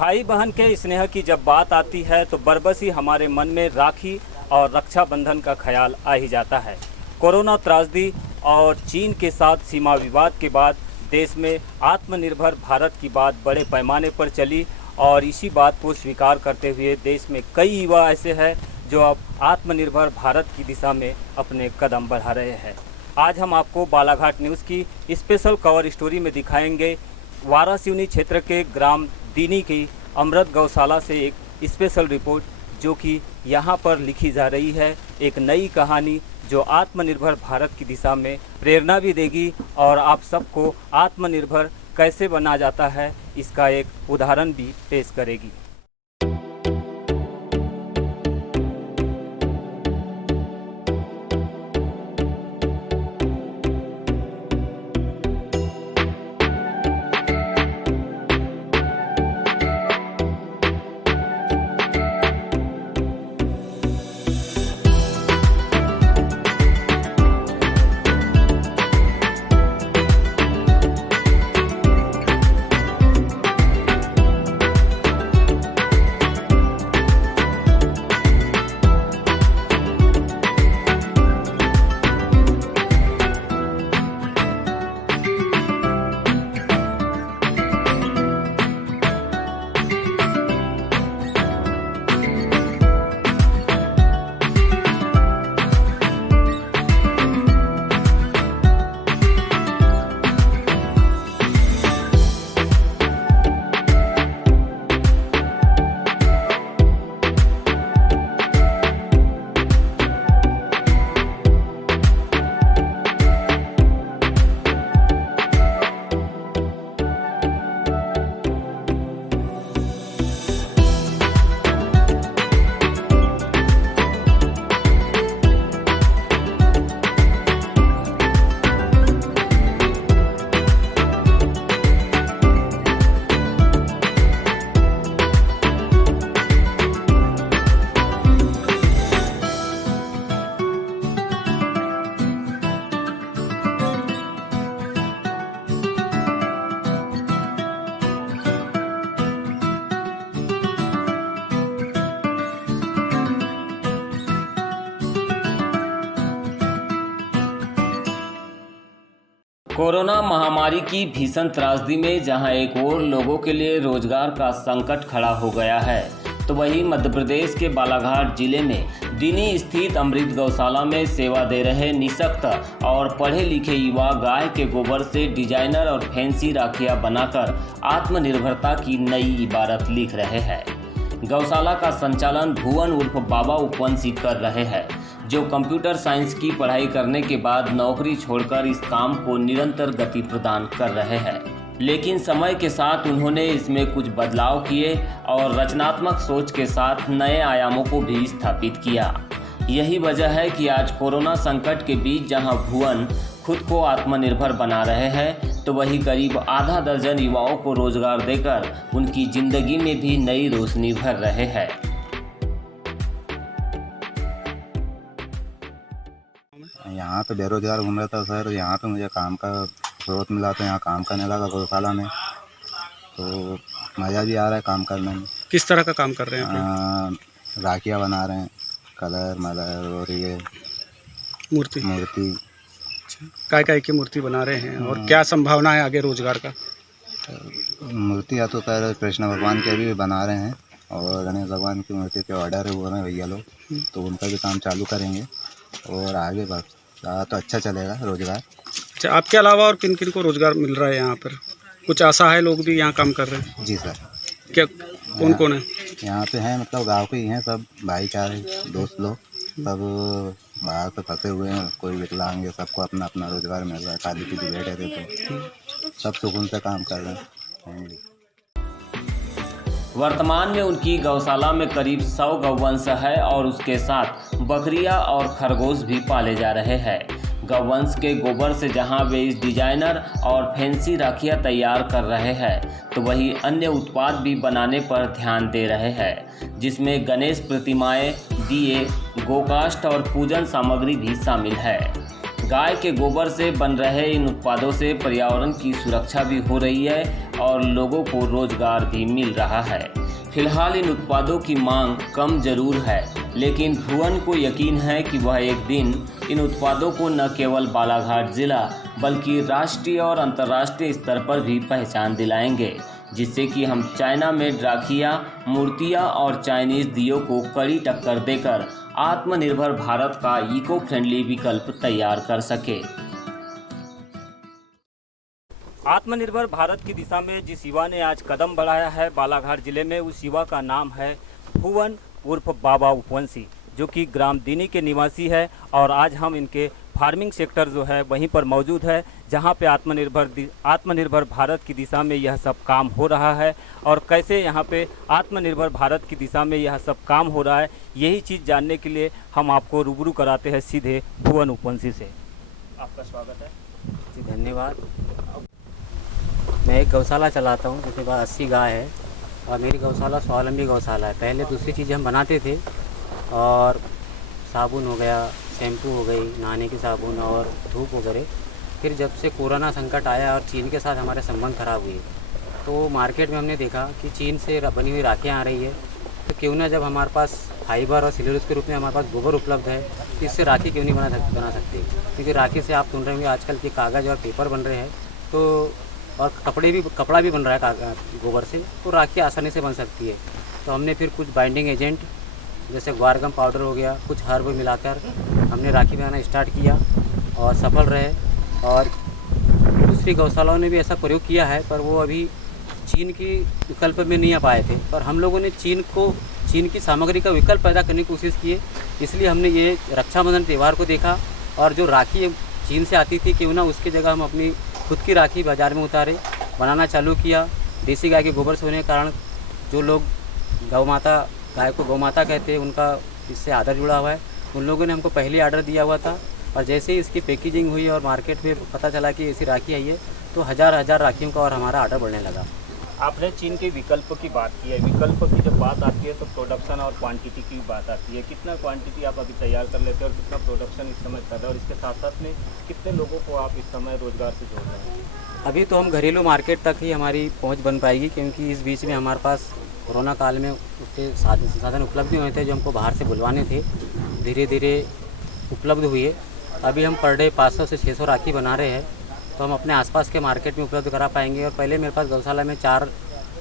भाई बहन के स्नेह की जब बात आती है तो बरबस ही हमारे मन में राखी और रक्षाबंधन का ख्याल आ ही जाता है। कोरोना त्रासदी और चीन के साथ सीमा विवाद के बाद देश में आत्मनिर्भर भारत की बात बड़े पैमाने पर चली और इसी बात को स्वीकार करते हुए देश में कई युवा ऐसे हैं जो अब आत्मनिर्भर भारत की दिशा में अपने कदम बढ़ा रहे हैं। आज हम आपको बालाघाट न्यूज़ की स्पेशल कवर स्टोरी में दिखाएंगे वारासिवनी क्षेत्र के ग्राम दीनी की अमृत गौशाला से एक स्पेशल रिपोर्ट जो कि यहाँ पर लिखी जा रही है। एक नई कहानी जो आत्मनिर्भर भारत की दिशा में प्रेरणा भी देगी और आप सबको आत्मनिर्भर कैसे बना जाता है इसका एक उदाहरण भी पेश करेगी। कोरोना महामारी की भीषण त्रासदी में जहां एक ओर लोगों के लिए रोजगार का संकट खड़ा हो गया है तो वहीं मध्य प्रदेश के बालाघाट जिले में दीनी स्थित अमृत गौशाला में सेवा दे रहे निःशक्त और पढ़े लिखे युवा गाय के गोबर से डिजाइनर और फैंसी राखियां बनाकर आत्मनिर्भरता की नई इबारत लिख रहे हैं। गौशाला का संचालन भुवन उर्फ बाबा उपवंशी कर रहे हैं जो कंप्यूटर साइंस की पढ़ाई करने के बाद नौकरी छोड़कर इस काम को निरंतर गति प्रदान कर रहे हैं। लेकिन समय के साथ उन्होंने इसमें कुछ बदलाव किए और रचनात्मक सोच के साथ नए आयामों को भी स्थापित किया। यही वजह है कि आज कोरोना संकट के बीच जहां भुवन खुद को आत्मनिर्भर बना रहे हैं तो वही करीब आधा दर्जन युवाओं को रोजगार देकर उनकी जिंदगी में भी नई रोशनी भर रहे हैं। यहाँ पे बेरोजगार घूम रहा था सर। यहाँ पे मुझे काम का स्रोत मिला तो यहाँ काम करने लगा गौशाला में, तो मज़ा भी आ रहा है काम करने में। किस तरह का काम कर रहे हैं? राखियाँ बना रहे हैं, कलर मलर और ये मूर्ति काय की मूर्ति बना रहे हैं। और क्या संभावना है आगे रोजगार का? मूर्तियाँ तो सर कृष्ण भगवान के भी बना रहे हैं और गणेश भगवान की मूर्ति के ऑर्डर है वो हैं भैया लोग, तो उनका भी काम चालू करेंगे और आगे बस तो अच्छा चलेगा रोजगार। अच्छा, आपके अलावा और किन किन को रोजगार मिल रहा है यहाँ पर? कुछ आशा है लोग भी यहाँ काम कर रहे हैं? जी सर। क्या कौन कौन है यहाँ पे हैं? मतलब गांव के ही हैं सब, भाईचारे दोस्त लोग सब बाहर पे फंसे हुए हैं। कोई विकलांग है, सबको अपना अपना रोजगार मिल रहा है। खाली पीली बैठे थे तो सब सुकून से काम कर रहे हैं। वर्तमान में उनकी गौशाला में करीब 100 गौवंश है और उसके साथ बकरियां और खरगोश भी पाले जा रहे हैं। गौवंश के गोबर से जहां वे इस डिजाइनर और फैंसी राखियां तैयार कर रहे हैं तो वहीं अन्य उत्पाद भी बनाने पर ध्यान दे रहे हैं, जिसमें गणेश प्रतिमाएं, दिए, गोकाष्ठ और पूजन सामग्री भी शामिल है। गाय के गोबर से बन रहे इन उत्पादों से पर्यावरण की सुरक्षा भी हो रही है और लोगों को रोजगार भी मिल रहा है। फिलहाल इन उत्पादों की मांग कम जरूर है, लेकिन भुवन को यकीन है कि वह एक दिन इन उत्पादों को न केवल बालाघाट जिला बल्कि राष्ट्रीय और अंतर्राष्ट्रीय स्तर पर भी पहचान दिलाएंगे, जिससे कि हम चाइना मेड राखियाँ, मूर्तियाँ और चाइनीज दियों को कड़ी टक्कर देकर आत्मनिर्भर भारत का इको फ्रेंडली विकल्प तैयार कर सके। आत्मनिर्भर भारत की दिशा में जिस युवा ने आज कदम बढ़ाया है बालाघाट जिले में, उस युवा का नाम है भुवन उर्फ बाबा उपवंशी, जो कि ग्राम दीनी के निवासी है। और आज हम इनके फार्मिंग सेक्टर जो है वहीं पर मौजूद है, जहां पे आत्मनिर्भर भारत की दिशा में यह सब काम हो रहा है। और कैसे यहां पे आत्मनिर्भर भारत की दिशा में यह सब काम हो रहा है, यही चीज़ जानने के लिए हम आपको रूबरू कराते हैं सीधे भुवन उपवंशी से। आपका स्वागत है जी, धन्यवाद। मैं एक गौशाला चलाता हूँ, जिसके पास 80 गाय है और मेरी गौशाला स्वावलंबी गौशाला है। पहले दूसरी चीज़ें हम बनाते थे, और साबुन हो गया, शैम्पू हो गई, नहाने की साबुन और धूप वगैरह। फिर जब से कोरोना संकट आया और चीन के साथ हमारे संबंध खराब हुए, तो मार्केट में हमने देखा कि चीन से बनी हुई राखियाँ आ रही है, तो क्यों ना जब हमारे पास फाइबर और सेल्यूलोज के रूप में हमारे पास गोबर उपलब्ध है, तो इससे राखी क्यों नहीं बना सकते। क्योंकि राखी से आप सुन रहे होंगे आजकल के कागज़ और पेपर बन रहे हैं, तो और कपड़ा भी बन रहा है गोबर से, तो राखी आसानी से बन सकती है। तो हमने फिर कुछ बाइंडिंग एजेंट जैसे ग्वारगम पाउडर हो गया, कुछ हर्ब मिलाकर हमने राखी बनाना स्टार्ट किया और सफल रहे। और दूसरी गौशालाओं ने भी ऐसा प्रयोग किया है, पर वो अभी चीन की विकल्प में नहीं आ पाए थे। पर हम लोगों ने चीन की सामग्री का विकल्प पैदा करने की कोशिश की है। इसलिए हमने ये रक्षाबंधन त्यौहार को देखा, और जो राखी चीन से आती थी, क्यों ना उसकी जगह हम अपनी खुद की राखी बाज़ार में उतारे, बनाना चालू किया। देसी गाय के गोबर से होने के कारण जो लोग गाय को गौ माता कहते हैं, उनका इससे आदर जुड़ा हुआ है। उन लोगों ने हमको पहले ऑर्डर दिया हुआ था, और जैसे ही इसकी पैकेजिंग हुई और मार्केट में पता चला कि ऐसी राखी आई है, तो हज़ार राखियों का और हमारा ऑर्डर बढ़ने लगा। आपने चीन के विकल्प की बात की है। विकल्प की जब बात आती है तो प्रोडक्शन और क्वांटिटी की बात आती है। कितना क्वांटिटी आप अभी तैयार कर लेते हैं और कितना प्रोडक्शन इस समय कर रहे हैं, और इसके साथ साथ में कितने लोगों को आप इस समय रोजगार से जोड़ रहे हैं? अभी तो हम घरेलू मार्केट तक ही हमारी पहुंच बन पाएगी, क्योंकि इस बीच में हमारे पास कोरोना काल में उसके साधन उपलब्ध नहीं हुए थे, जो हमको बाहर से बुलवाने थे, धीरे धीरे उपलब्ध हुए। अभी हम पर डे 500 से 600 राखी बना रहे हैं, तो हम अपने आसपास के मार्केट में उपलब्ध करा पाएंगे। और पहले मेरे पास गौशाला में 4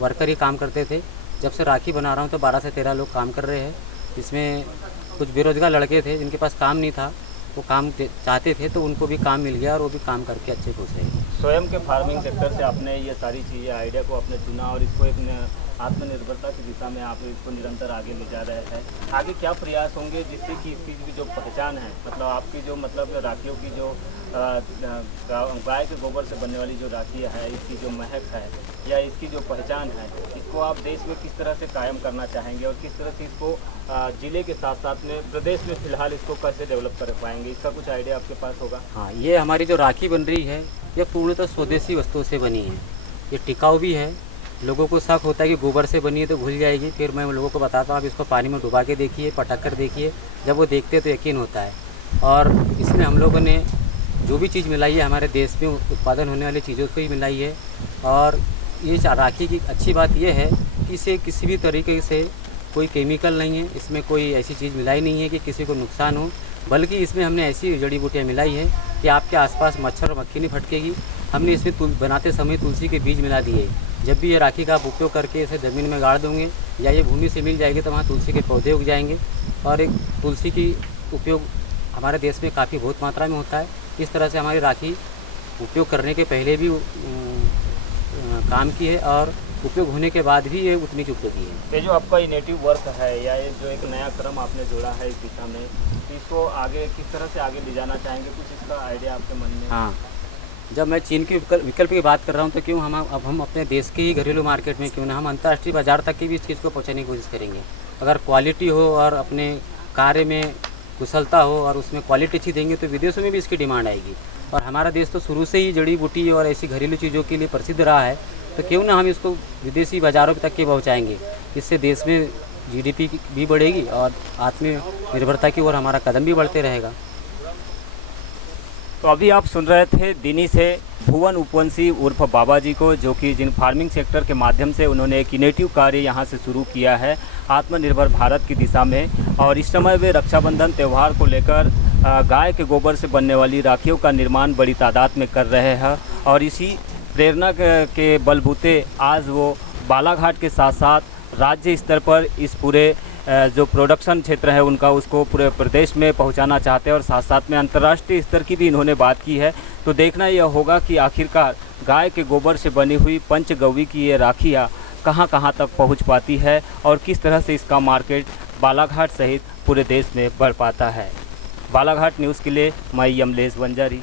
वर्कर ही काम करते थे। जब से राखी बना रहा हूँ तो 12 से 13 लोग काम कर रहे हैं। इसमें कुछ बेरोजगार लड़के थे जिनके पास काम नहीं था, वो काम चाहते थे, तो उनको भी काम मिल गया और वो भी काम करके अच्छे खुश हैं। स्वयं के फार्मिंग सेक्टर से आपने ये सारी चीज़ें आइडिया को आपने चुना और इसको एक आत्मनिर्भरता की दिशा में आप इसको निरंतर आगे ले जा रहे हैं। आगे क्या प्रयास होंगे जिससे कि इसकी जो पहचान है, मतलब आपकी जो राखियों की जो गाय के गोबर से बनने वाली जो राखियाँ है, इसकी जो महक है या इसकी जो पहचान है, इसको आप देश में किस तरह से कायम करना चाहेंगे और किस तरह से इसको ज़िले के साथ साथ में प्रदेश में फ़िलहाल इसको कैसे डेवलप कर पाएंगे, इसका कुछ आइडिया आपके पास होगा? हाँ, ये हमारी जो राखी बन रही है, ये पूर्णतः स्वदेशी वस्तुओं से बनी है। ये टिकाऊ भी है। लोगों को शक होता है कि गोबर से बनी है तो घुल जाएगी, फिर मैं लोगों को बताता हूँ आप इसको पानी में डुबा के देखिए, पटक कर देखिए। जब वो देखते हैं तो यकीन होता है। और इसमें हम लोगों ने जो भी चीज़ मिलाई है, हमारे देश में उत्पादन होने वाली चीज़ों को ही मिलाई है। और ये राखी की अच्छी बात यह है कि इसे किसी भी तरीके से कोई केमिकल नहीं है, इसमें कोई ऐसी चीज़ मिलाई नहीं है कि किसी को नुकसान हो, बल्कि इसमें हमने ऐसी जड़ी बूटियाँ मिलाई है कि आपके आसपास मच्छर और मक्खी नहीं फटकेगी। हमने इसमें बनाते समय तुलसी के बीज मिला दिए। जब भी ये राखी का आप उपयोग करके इसे ज़मीन में गाड़ दोगे या ये भूमि से मिल जाएगी, तो वहाँ तुलसी के पौधे उग जाएंगे। और एक तुलसी की उपयोग हमारे देश में काफ़ी बहुत मात्रा में होता है। इस तरह से हमारी राखी उपयोग करने के पहले भी काम की है और उपयोग होने के बाद भी ये उतनी ही उपयोगी है। ये जो आपका इनोवेटिव वर्क है या ये जो एक नया क्रम आपने जोड़ा है इस दिशा में, तो इसको आगे किस तरह से आगे ले जाना चाहेंगे, कुछ इसका आइडिया आपके मन में? हाँ, जब मैं चीन के विकल्प की बात कर रहा हूँ, तो क्यों हम अपने देश के ही घरेलू मार्केट में क्यों ना हम अंतर्राष्ट्रीय बाजार तक की भी इस चीज़ को पहुँचाने की कोशिश करेंगे। अगर क्वालिटी हो और अपने कार्य में कुशलता हो और उसमें क्वालिटी अच्छी देंगे, तो विदेशों में भी इसकी डिमांड आएगी। और हमारा देश तो शुरू से ही जड़ी बूटी और ऐसी घरेलू चीज़ों के लिए प्रसिद्ध रहा है, तो क्यों ना हम इसको विदेशी बाज़ारों तक के पहुँचाएँगे। इससे देश में GDP भी बढ़ेगी और आत्मनिर्भरता की ओर हमारा कदम भी बढ़ते रहेगा। तो अभी आप सुन रहे थे दिनी से भुवन उपवंशी उर्फ बाबा जी को, जो कि जिन फार्मिंग सेक्टर के माध्यम से उन्होंने एक इनिशिएटिव कार्य यहाँ से शुरू किया है आत्मनिर्भर भारत की दिशा में। और इस समय वे रक्षाबंधन त्यौहार को लेकर गाय के गोबर से बनने वाली राखियों का निर्माण बड़ी तादाद में कर रहे हैं। और इसी प्रेरणा के बलबूते आज वो बालाघाट के साथ साथ राज्य स्तर पर इस पूरे जो प्रोडक्शन क्षेत्र है उनका, उसको पूरे प्रदेश में पहुंचाना चाहते हैं। और साथ साथ में अंतर्राष्ट्रीय स्तर की भी इन्होंने बात की है। तो देखना यह होगा कि आखिरकार गाय के गोबर से बनी हुई पंचगव्य की ये राखियाँ कहां कहां तक पहुंच पाती है और किस तरह से इसका मार्केट बालाघाट सहित पूरे देश में बढ़ पाता है। बालाघाट न्यूज़ के लिए मैं यमलेश वंजारी।